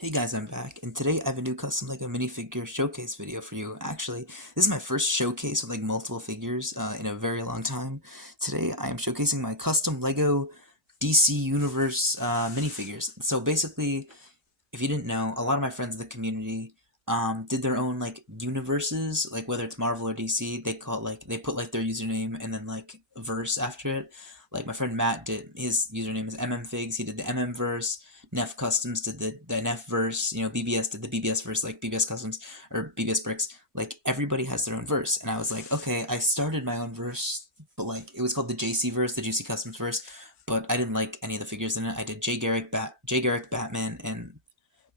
Hey guys, I'm back, and today I have a new custom LEGO minifigure showcase video for you. Actually, this is my first showcase with multiple figures in a very long time. Today I am showcasing my custom LEGO DC Universe minifigures. So basically, if you didn't know, a lot of my friends in the community did their own universes, whether it's Marvel or DC. They call it they put their username and then verse after it. Like my friend Matt did, his username is mmfigs. He did the verse. Neff Customs did the Neff verse. BBS did the BBS verse, like BBS Customs or BBS Bricks. Like everybody has their own verse, and I was like, okay, I started my own verse, but it was called the JEWCY-verse, the Juicy Customs verse. But I didn't like any of the figures in it. I did Jay Garrick Batman and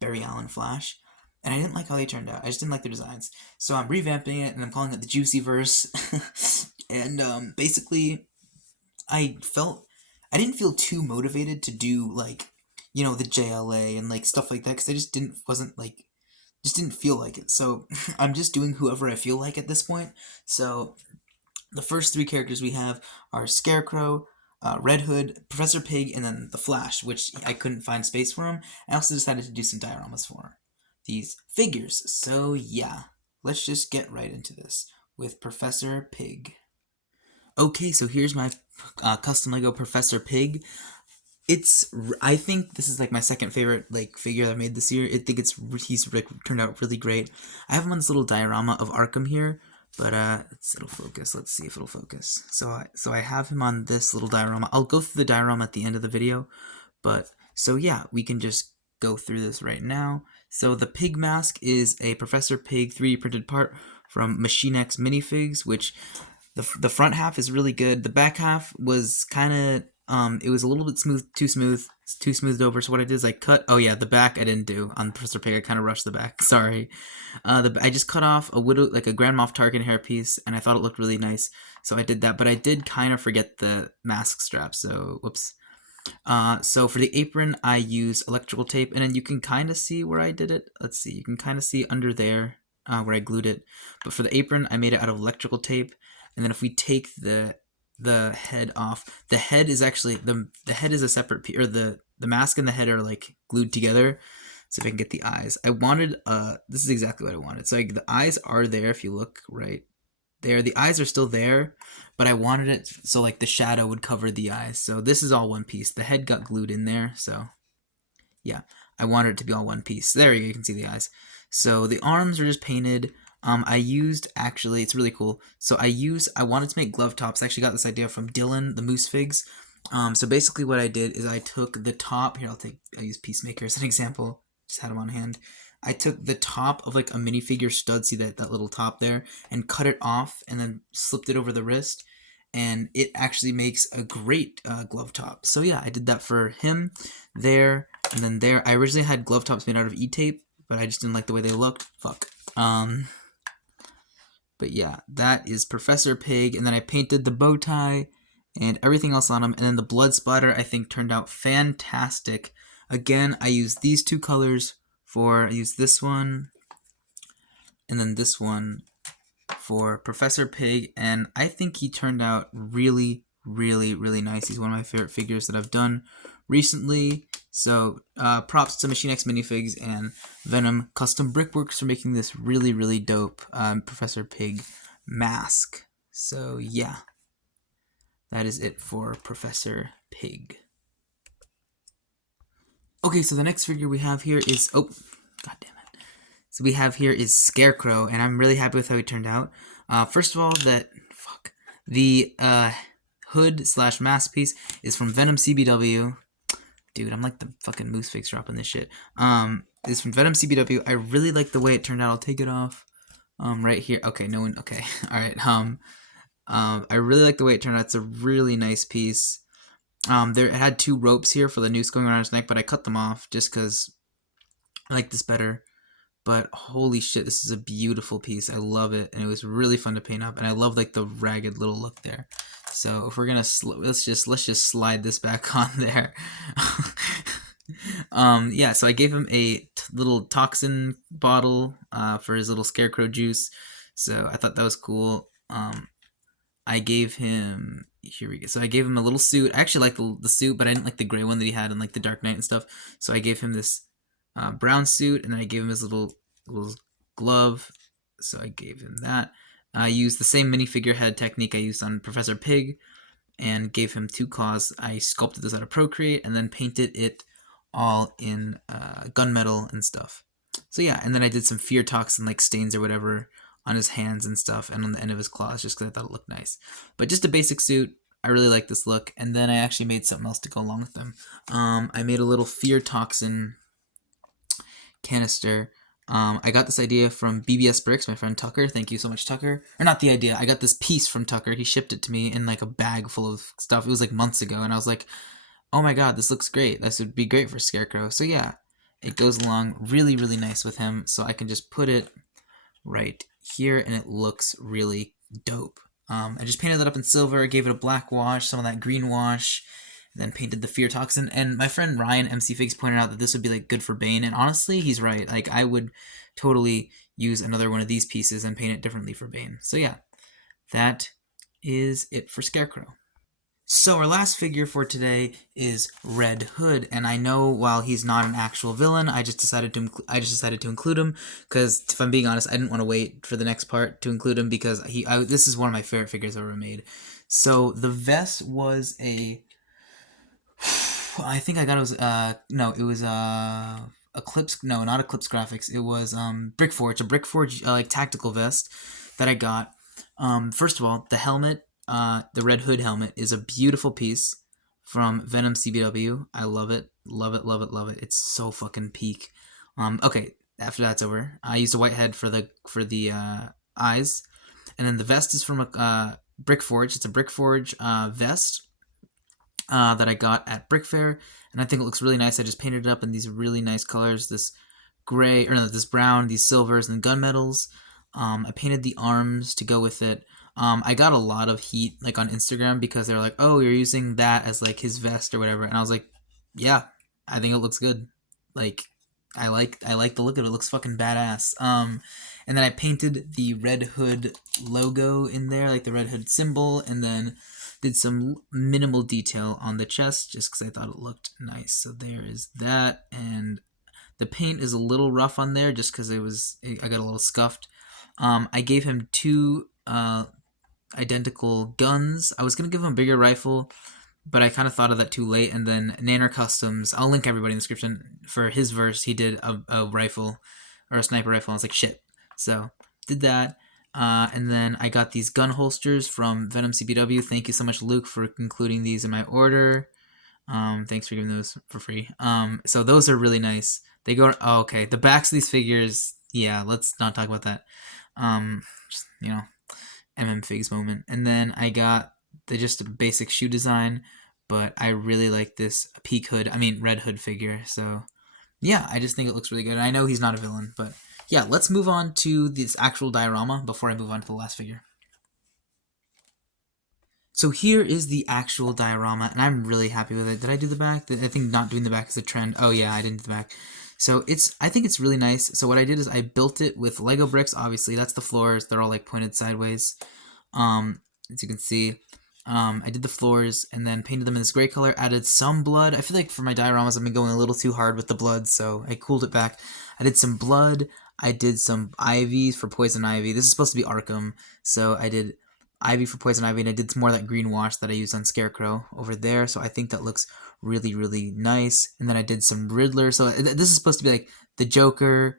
Barry Allen Flash, and I didn't like how they turned out. I just didn't like the designs. So I'm revamping it, and I'm calling it the JEWCY-verse. And basically, I felt I didn't feel too motivated to do the JLA and stuff like that because I just didn't feel like it. So I'm just doing whoever I feel like at this point. So the first three characters we have are Scarecrow, Red Hood, Professor Pig, and then the Flash, which I couldn't find space for him. I also decided to do some dioramas for these figures. So yeah, let's just get right into this with Professor Pig. Okay, so here's my custom Lego Professor Pig. I think this is my second favorite figure I made this year. I think he's turned out really great. I have him on this little diorama of Arkham here, but it'll focus. Let's see if it'll focus. So I have him on this little diorama. I'll go through the diorama at the end of the video, but so yeah, we can just go through this right now. So the pig mask is a Professor Pig 3D printed part from Machine X Minifigs, which the front half is really good. The back half was kind of it was a little bit too smoothed over. So what I did is I cut. Oh yeah, the back I didn't do on Professor Pig. I kind of rushed the back. Sorry. I just cut off a Grand Moff Tarkin hairpiece, and I thought it looked really nice, so I did that. But I did kind of forget the mask strap. So whoops. So for the apron, I use electrical tape, and then you can kind of see where I did it. Let's see, you can kind of see under there where I glued it. But for the apron, I made it out of electrical tape, and then if we take the head off, the head is actually the head is a separate piece, or the mask and the head are glued together. So if I can get the eyes, I wanted this is exactly what I wanted. So the eyes are there if you look right there. The eyes are still there, but I wanted it so the shadow would cover the eyes. So this is all one piece. The head got glued in there, so yeah, I wanted it to be all one piece. There you can see the eyes. So the arms are just painted. I used, actually, it's really cool. So I wanted to make glove tops. I actually got this idea from Dylan, the Moose Figs. So basically what I did is I took the top, here I use Peacemaker as an example, just had him on hand. I took the top of a minifigure stud, see that little top there, and cut it off and then slipped it over the wrist, and it actually makes a great glove top. So yeah, I did that for him there, and then there. I originally had glove tops made out of E-tape, but I just didn't like the way they looked. Fuck. But yeah, that is Professor Pig, and then I painted the bow tie and everything else on him, and then the blood splatter I think turned out fantastic. Again, I used these two colors I used this one and then this one for Professor Pig, and I think he turned out really, really, really nice. He's one of my favorite figures that I've done recently. So props to Machine X Minifigs and Venom Custom Brickworks for making this really, really dope Professor Pig mask. So yeah, that is it for Professor Pig. Okay, so the next figure we have here is, oh, god damn it. So we have here is Scarecrow, and I'm really happy with how he turned out. First of all, the hood / mask piece is from Venom CBW. Dude, I'm like the fucking moose fixer up in this shit. It's from Venom CBW. I really like the way it turned out. I'll take it off. Right here. Okay, no one. Okay, all right. I really like the way it turned out. It's a really nice piece. It had two ropes here for the noose going around his neck, but I cut them off just because I like this better. But holy shit, this is a beautiful piece. I love it, and it was really fun to paint up, and I love the ragged little look there. So if we're gonna let's just slide this back on there. Yeah, so I gave him a little toxin bottle for his little scarecrow juice. So I thought that was cool. I gave him, here we go. So I gave him a little suit. I actually like the suit, but I didn't like the gray one that he had in the Dark Knight and stuff. So I gave him this brown suit, and then I gave him his little glove, so I gave him that. I used the same minifigure head technique I used on Professor Pig, and gave him 2 claws. I sculpted this out of Procreate, and then painted it all in gunmetal and stuff. So yeah, and then I did some fear toxin like stains or whatever on his hands and stuff, and on the end of his claws, just because I thought it looked nice. But just a basic suit. I really like this look, and then I actually made something else to go along with them. I made a little fear toxin canister. I got this idea from BBS Bricks, my friend Tucker. Thank you so much, Tucker. Or not the idea. I got this piece from Tucker. He shipped it to me in like a bag full of stuff. It was like months ago, and I was like, oh my god, this looks great. This would be great for Scarecrow. So yeah, it goes along really, really nice with him. So I can just put it right here, and it looks really dope. I just painted that up in silver, gave it a black wash, some of that green wash, and then painted the fear toxin. And my friend Ryan MC Figs pointed out that this would be like good for Bane, and honestly, he's right. Like I would totally use another one of these pieces and paint it differently for Bane. So yeah, that is it for Scarecrow. So our last figure for today is Red Hood, and I know while he's not an actual villain, I just decided to include him because, if I'm being honest, I didn't want to wait for the next part to include him because this is one of my favorite figures I've ever made. So the vest was I think I got it was no, it was Eclipse, no, not Eclipse Graphics. It was Brickforge, a Brickforge like tactical vest that I got. First of all, the helmet. The Red Hood helmet is a beautiful piece from Venom CBW. I love it. Love it, love it, love it. It's so fucking peak. Okay, after that's over, I used a white head for the eyes. And then the vest is from a Brickforge. It's a Brickforge vest that I got at Brick Fair. And I think it looks really nice. I just painted it up in these really nice colors. This gray, or no, this brown, these silvers, and gunmetals. I painted the arms to go with it. I got a lot of heat like on Instagram because they're like, "Oh, you're using that as like his vest or whatever," and I was like, "Yeah, I think it looks good. Like, I like the look of it. It looks fucking badass." And then I painted the Red Hood logo in there, like the Red Hood symbol, and then did some minimal detail on the chest just because I thought it looked nice. So there is that, and the paint is a little rough on there just because I got a little scuffed. I gave him 2 identical guns. I was gonna give him a bigger rifle, but I kind of thought of that too late. And then Nanner Customs, I'll link everybody in the description, for his verse he did a rifle or a sniper rifle. I was like, shit. So did that. And then I got these gun holsters from Venom CBW. Thank you so much, Luke, for including these in my order. Thanks for giving those for free. So those are really nice. They go. Oh, okay. The backs of these figures. Yeah, let's not talk about that. Just, Figs moment. And then I got just a basic shoe design, but I really like this Red Hood figure. So yeah, I just think it looks really good. And I know he's not a villain, but yeah, let's move on to this actual diorama before I move on to the last figure. So here is the actual diorama, and I'm really happy with it. Did I do the back? I think not doing the back is a trend. Oh yeah, I didn't do the back. So I think it's really nice. So what I did is I built it with Lego bricks. Obviously, that's the floors. They're all like pointed sideways. As you can see, I did the floors and then painted them in this gray color. Added some blood. I feel like for my dioramas, I've been going a little too hard with the blood, so I cooled it back. I did some blood. I did some ivy for Poison Ivy. This is supposed to be Arkham, so I did Ivy for Poison Ivy, and I did some more of that green wash that I used on Scarecrow over there, so I think that looks really, really nice. And then I did some Riddler, so this is supposed to be like the Joker,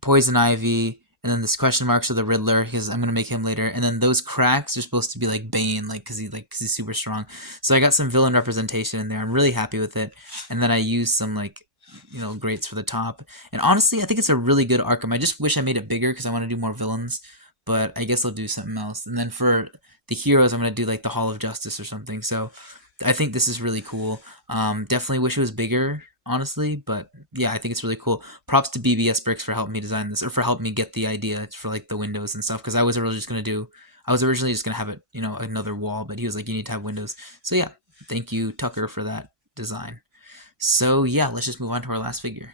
Poison Ivy, and then this question marks are the Riddler, because I'm going to make him later, and then those cracks are supposed to be like Bane, because he's super strong. So I got some villain representation in there. I'm really happy with it. And then I used some grates for the top. And honestly, I think it's a really good Arkham. I just wish I made it bigger because I want to do more villains, but I guess I'll do something else. And then for the heroes, I'm going to do like the Hall of Justice or something. So I think this is really cool. Definitely wish it was bigger, honestly, but yeah, I think it's really cool. Props to BBS Bricks for helping me design this, or for helping me get the idea for like the windows and stuff, because I was originally just going to have it, another wall, but he was like, you need to have windows. So yeah, thank you, Tucker, for that design. So yeah, let's just move on to our last figure.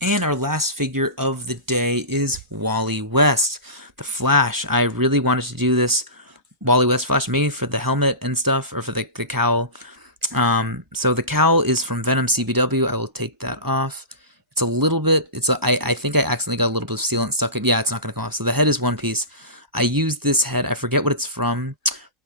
And our last figure of the day is Wally West, the Flash. I really wanted to do this Wally West Flash, maybe for the helmet and stuff, or for the cowl. So the cowl is from Venom CBW. I will take that off. It's a little bit, I think I accidentally got a little bit of sealant stuck in. Yeah, it's not going to come off. So the head is one piece. I used this head, I forget what it's from,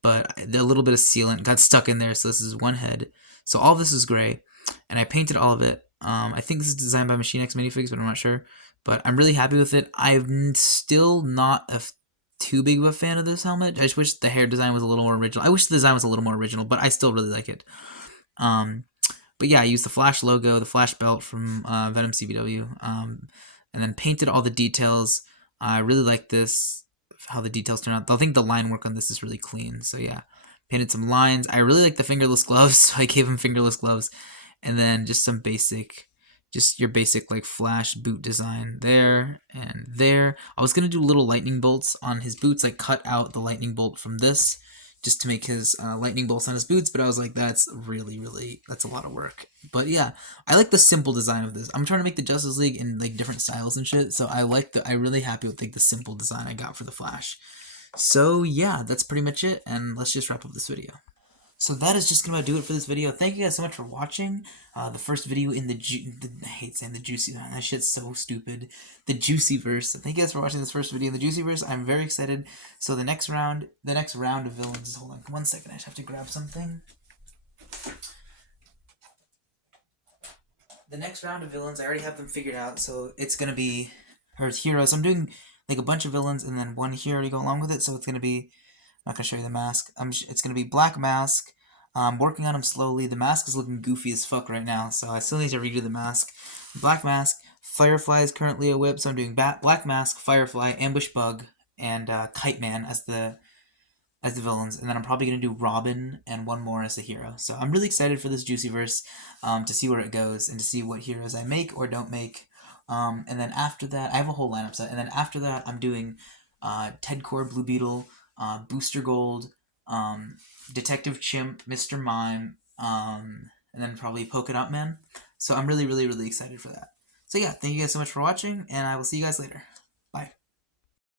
but a little bit of sealant got stuck in there. So this is one head. So all this is gray, and I painted all of it. I think this is designed by Machine X Minifigs, but I'm not sure. But I'm really happy with it. I'm still not too big of a fan of this helmet. I just wish the hair design was a little more original. I wish the design was a little more original, but I still really like it. But yeah, I used the Flash logo, the Flash belt from Venom CBW, and then painted all the details. I really like this, how the details turn out. I think the line work on this is really clean. So yeah, painted some lines. I really like the fingerless gloves, so I gave him fingerless gloves. And then just some basic, just your basic like Flash boot design there and there. I was going to do little lightning bolts on his boots. I cut out the lightning bolt from this just to make his lightning bolts on his boots, but I was like, that's that's a lot of work. But yeah, I like the simple design of this. I'm trying to make the Justice League in like different styles and shit, so I'm really happy with like the simple design I got for the Flash. So yeah, that's pretty much it, and let's just wrap up this video. So that is just gonna do it for this video. Thank you guys so much for watching. The first video in I hate saying the Juicy, man, that shit's so stupid. The JEWCY-verse. So thank you guys for watching this first video in the JEWCY-verse. I'm very excited. So the next round of villains, hold on 1 second, I just have to grab something. The next round of villains, I already have them figured out, so it's gonna be her heroes. I'm doing like a bunch of villains and then one hero to go along with it, so it's gonna be, I'm not gonna show you the mask. It's gonna be Black Mask. I'm working on him slowly. The mask is looking goofy as fuck right now, so I still need to redo the mask. Black Mask. Firefly is currently a whip, so I'm doing Black Mask, Firefly, Ambush Bug, and Kite Man as the villains, and then I'm probably gonna do Robin and one more as the hero. So I'm really excited for this JEWCY-verse to see where it goes and to see what heroes I make or don't make. And then after that, I have a whole lineup set. And then after that, I'm doing Ted Core, Blue Beetle, Booster Gold, Detective Chimp, Mr. Mime, and then probably Polka Dot Man. So I'm really, really, really excited for that. So yeah, thank you guys so much for watching, and I will see you guys later.